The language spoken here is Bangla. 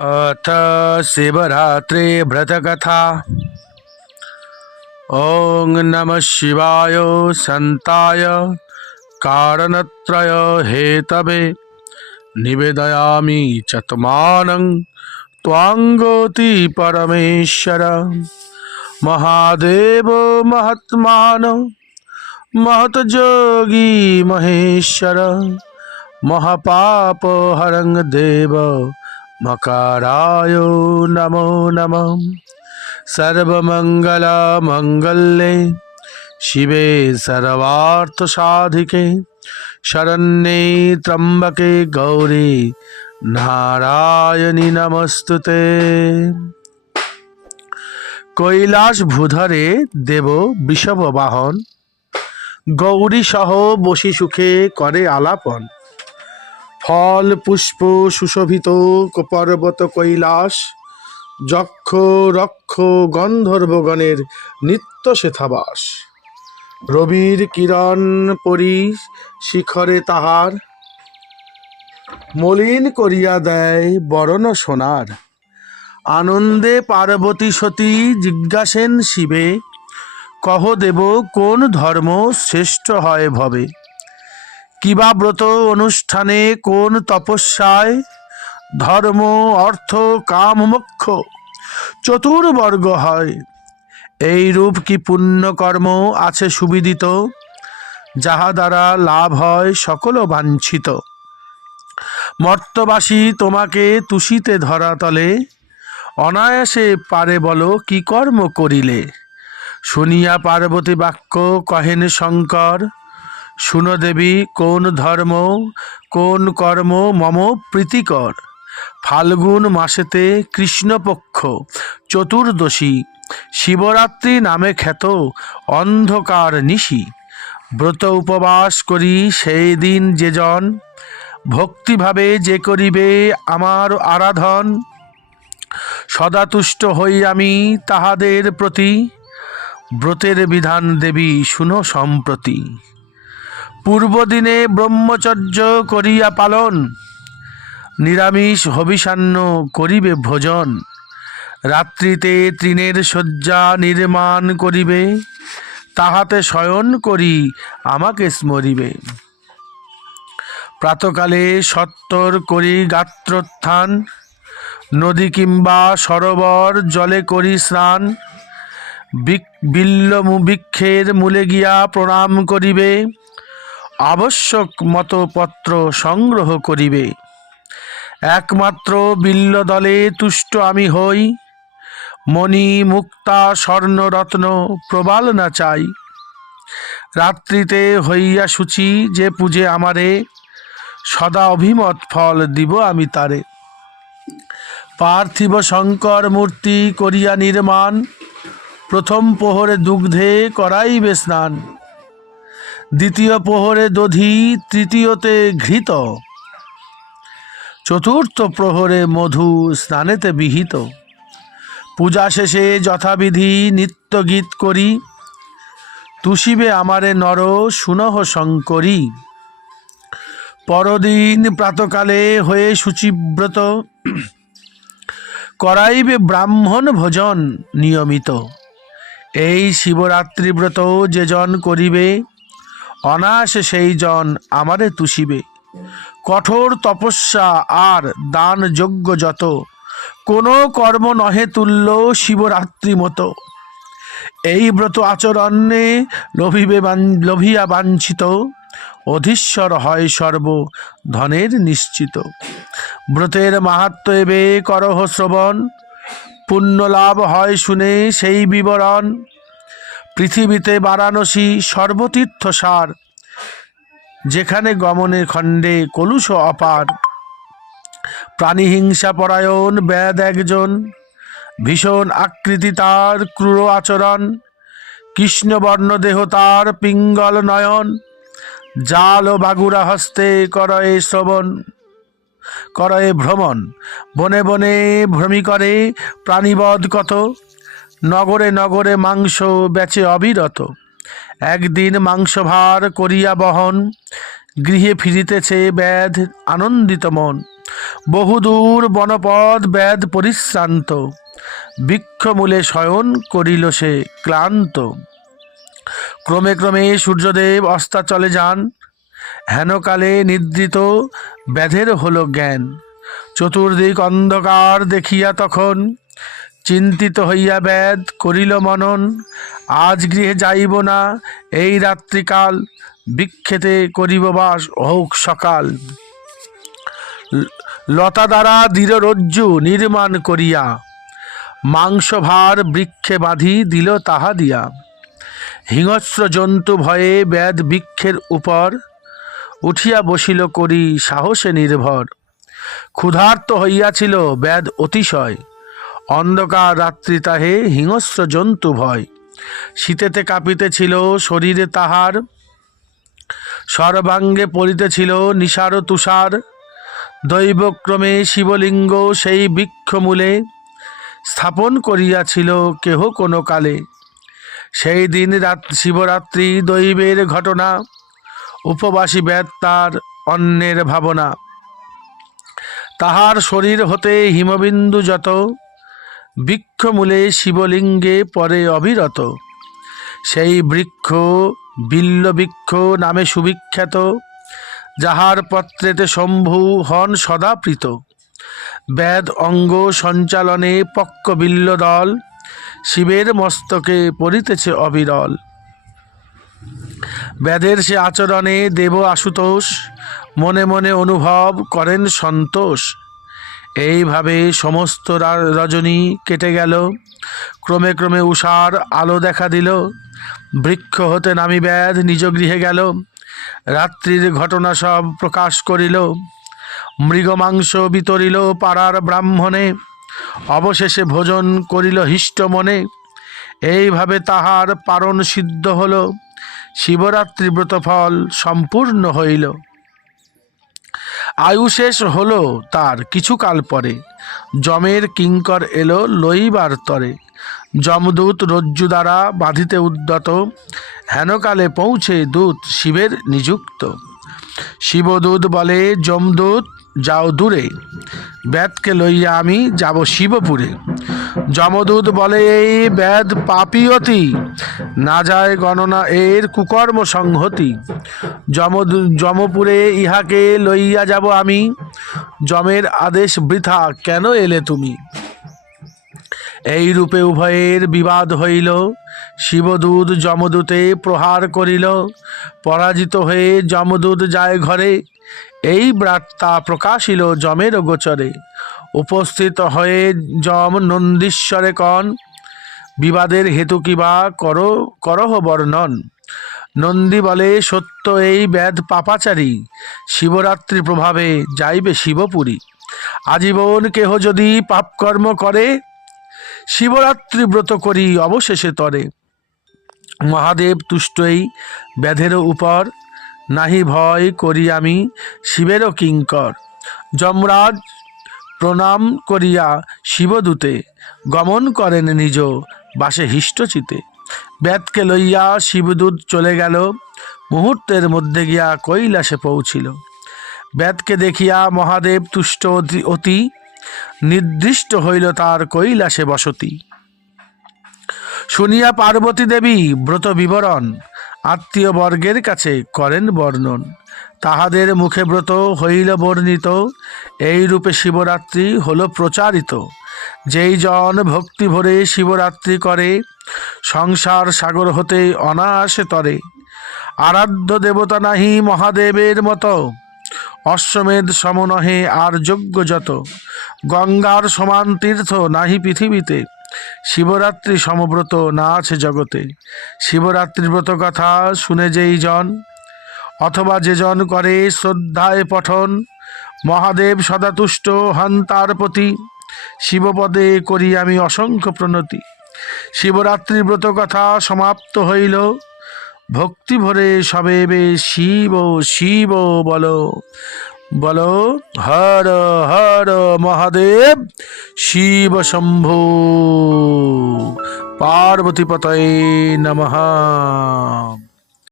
अथ शिवरात्रि व्रतकथा। ॐ नमः शिवाय सन्ताय कारणत्रय हेतवे। निवेदयामि चत्मानं त्वाङ्गोति परमेश्वर। महादेव महात्मान, महतजोगी महेश्वर महापापहरं देव মকারায় নমো নম সর্বমঙ্গলমঙ্গলে শিবে সর্বার্থসাধিকে শরণ্যে ত্রম্বকে গৌরী নারায়ণী নমস্তুতে কৈলাস ভূধরে দেব বিষব বাহন গৌরী সহ বসি সুখে করে আলাপন ফল, পুষ্প, সুশোভিত পর্বত কৈলাস, যক্ষ, রক্ষ, গন্ধর্বগণের নিত্য সেথাবাস রবির কিরণ পরি শিখরে তাহার, মলিন করিয়া দেয় বরণ সোনার। আনন্দে পার্বতী সতী জিজ্ঞাসেন শিবে, কহ দেব কোন ধর্ম শ্রেষ্ঠ হয় ভবে? কিবা ব্রত অনুষ্ঠানে কোন তপস্যায়? ধর্ম, অর্থ, কাম, মোক্ষ, চতুর্বর্গ হয়। এই রূপ কি পুণ্যকর্ম আছে সুবিদিত? যাহা দ্বারা লাভ হয় সকল বাঞ্ছিত। মর্তবাসী তোমাকে তুষিতে ধরাতলে অনায়াসে পারে বলো কি কর্ম করিলে? শুনিয়া পার্বতী বাক্য কহেন শঙ্কর শুনো দেবী, কোন ধর্ম, কোন কর্ম মম প্রীতিকর? ফাল্গুন মাসেতে কৃষ্ণপক্ষ, চতুর্দশী, শিবরাত্রি নামে খ্যাত, অন্ধকার নিশি। ব্রত উপবাস করি সেই দিন যে জন, ভক্তিভাবে যে করিবে আমার আরাধন। সদাতুষ্ট হই আমি তাহাদের প্রতি, ব্রতের বিধান দেবী শুনো সম্প্রতি। পূর্বদিনে ব্রহ্মচর্য করিয়া পালন, নিরামিষ হবিষান্ন করিবে ভোজন, রাত্রিতে তৃণের শয্যা নির্মাণ করিবে, তাহাতে শয়ন করি আমাকে স্মরিবে। প্রাতকালে সত্তর করি গাত্রোত্থান, নদী কিংবা সরোবর জলে করি স্নান বিল্ল বৃক্ষের মূলে গিয়া প্রণাম করিবে আবশ্যক মতো পত্র সংগ্রহ করিবে। একমাত্র বিল্ল দলে তুষ্ট আমি হই, মণি মুক্তা স্বর্ণ রত্ন প্রবাল না চাই। রাত্রিতে হইয়া সূচি যে পূজে আমারে, সদা অভিমত ফল দিব আমি তারে। পার্থিব শঙ্কর মূর্তি করিয়া নির্মাণ, প্রথম প্রহরে দুগ্ধে করাইবে স্নান। দ্বিতীয় প্রহরে দধি, তৃতীয়তে ঘৃত। চতুর্থ প্রহরে মধু স্নানেতে বিহিত। পূজা শেষে যথাবিধি নিত্য গীত করি। তুষিবে আমারে নর সুনহ শঙ্করী। পরদিন প্রাতকালে হয়ে শুচিব্রত করাইবে ব্রাহ্মণ ভোজন নিয়মিত। এই শিবরাত্রি ব্রত যে জন করিবে অনায়াসে সেই জন আমারে তুষিবে। কঠোর তপস্যা আর দান যোগ্য যত, কোনো কর্ম নহে তুল্য শিবরাত্রি মতো। এই ব্রত আচরণে লোভিবে লোভিয়া বাঞ্ছিত, অধীশ্বর হয় সর্ব ধনের নিশ্চিত। ব্রতের মাহাত্ম এবে করহ শ্রবণ, পুণ্য লাভ হয় শুনে সেই বিবরণ। পৃথিবীতে বারাণসী সর্বতীর্থ সার যেখানে গমনের খণ্ডে কলুষ অপার। প্রাণীহিংসা পরায়ণ ব্যাদ একজন, ভীষণ আকৃতি তার ক্রূর আচরণ। কৃষ্ণবর্ণ দেহ তার পিঙ্গল নয়ন, জাল ও বাগুড়া হস্তে করয়ে শ্রবণ, করয়ে ভ্রমণ। বনে বনে ভ্রমি করে প্রাণীবধ কত নগরে নগরে মাংস বেচে অবিরত। একদিন মাংস ভার করিয়া বহন, গৃহে ফিরিতেছে ব্যাধ আনন্দিত মন। বহুদূর বনপদ ব্যাদ পরিশ্রান্ত, বৃক্ষমূলে শয়ন করিল সে ক্লান্ত। ক্রমে ক্রমে সূর্যদেব অস্তা চলে যান, হেনকালে নিদ্রিত ব্যাধের হলো জ্ঞান। চতুর্দিক অন্ধকার দেখিয়া তখন চিন্তিত হইয়া বেদ করিল মনন। আজ গৃহে যাইব না, এই রাত্রিকাল বিক্ষেতে করিব বাস হোক সকাল। লতা দ্বারা দৃঢ় রজ্জু নির্মাণ করিয়া, মাংস ভার বৃক্ষে বাঁধি দিল তাহা দিয়া। হিংস্র জন্তু ভয়ে বেদ বৃক্ষের উপর উঠিয়া বসিল করি, সাহসে নির্ভর। ক্ষুধার্ত হইয়াছিল বেদ অতিশয়। অন্ধকার রাত্রি তাহে হিংস্র জন্তু ভয়। শীতেতে কাঁপিতেছিল, শরীরে তাহার সর্বাঙ্গে পড়িতেছিল নিশার তুষার। দৈবক্রমে শিবলিঙ্গ সেই বৃক্ষমূলে স্থাপন করিয়াছিল কেহ কোনো কালে। সেই দিন রাত, শিবরাত্রি দৈবের ঘটনা, উপবাসী ব্যাদ তার অন্যের ভাবনা। তাহার শরীর হতে হিমবিন্দু যত বৃক্ষমূলে শিবলিঙ্গে পরে অবিরত। সেই বৃক্ষ বিল্ল বৃক্ষ নামে সুবিখ্যাত, যাহার পত্রেতে শম্ভু হন সদাপ্রীত। বেদ অঙ্গ সঞ্চালনে পক্ক বিল্ল দল শিবের মস্তকে পড়িতেছে অবিরল। বেদের সে আচরণে দেব আশুতোষ, মনে মনে অনুভব করেন সন্তোষ। এইভাবে সমস্ত রজনী কেটে গেল। ক্রমে ক্রমে উষার আলো দেখা দিল। বৃক্ষ হতে নামি ব্যাধ নিজ গৃহে গেল। রাত্রির ঘটনা সব প্রকাশ করিল। মৃগ মাংস বিতরিল পাড়ার ব্রাহ্মণে। অবশেষে ভোজন করিল হিষ্ট মনে। এইভাবে তাহার পারণ সিদ্ধ হল। শিবরাত্রি ব্রত ফল সম্পূর্ণ হইল। আয়ু শেষ হলো তার কিছুকাল পরে। যমের কিঙ্কর এলো লইবার তরে। যমদূত রজ্জু দ্বারা বাঁধিতে উদ্যত। হেনকালে পৌঁছে দূত শিবের নিযুক্ত। শিবদূত বলে, যমদূত, যাও দূরে। ব্যাতকে লইয়া আমি যাব শিবপুরে। যমদূত বলে, এই বেদ পাপিয়তি। না যায় গণনা এর কুকর্ম সংহতি। যমদূ, যমপুরে ইহাকে লইয়া যাব আমি। যমের আদেশ বৃথা, কেন এলে তুমি? এই রূপে উভয়ের বিবাদ হইল। শিবদূত যমদূতে প্রহার করিল। পরাজিত হয়ে যমদূত যায় ঘরে। এই বার্তা প্রকাশিল যমের গোচরে। উপস্থিত হয়ে যম নন্দীশ্বরে কন। বিবাদের হেতু কিবা কর, করহ বর্ণন। নন্দী বলে, সত্য এই ব্যাধ পাপাচারী। শিবরাত্রি প্রভাবে যাইবে শিবপুরী। আজীবন কেহ যদি পাপকর্ম করে, শিবরাত্রি ব্রত করি অবশেষে তরে। মহাদেব তুষ্টই ব্যাধের উপর, নাহি ভয় করি আমি শিবেরও কিঙ্কর। যমরাজ প্রণাম করিয়া শিবদূতে, গমন করেন নিজ বাসে হিষ্টচিতে। ব্যাদকে লইয়া শিবদূত চলে গেল, মুহূর্তের মধ্যে গিয়া কৈলাসে পৌঁছিল। ব্যাদকে দেখিয়া মহাদেব তুষ্ট অতি- নির্দিষ্ট হইল তার কৈলাসে বসতি। শুনিয়া পার্বতী দেবী ব্রত বিবরণ আত্মীয় বর্গের কাছে করেন বর্ণন। তাহাদের মুখে ব্রত হইল বর্ণিত এই রূপে শিবরাত্রি হল প্রচারিত। যেই জন ভক্তি ভরে শিবরাত্রি করে, সংসার সাগর হতে অনায়াসে তরে। আরাধ্য দেবতা নাহি মহাদেবের মতো, অশ্বমেধ সমনহে আর যোগ্য যত। গঙ্গার সমান তীর্থ নাহি পৃথিবীতে, শিবরাত্রি সমব্রত না আছে জগতে। শিবরাত্রি ব্রত কথা শুনে যেই জন অথবা যেজন করে শ্রদ্ধায় পঠন, মহাদেব সদাতুষ্ট হন তার প্রতি। শিবপদে করি আমি অসংখ্য প্রণতি। শিবরাত্রি ব্রত কথা সমাপ্ত হইল। ভক্তি ভরে সবে বে শিব শিব বলো। বলো, হর হর মহাদেব, শিব শম্ভু। পার্বতী পতয়ে নমঃ।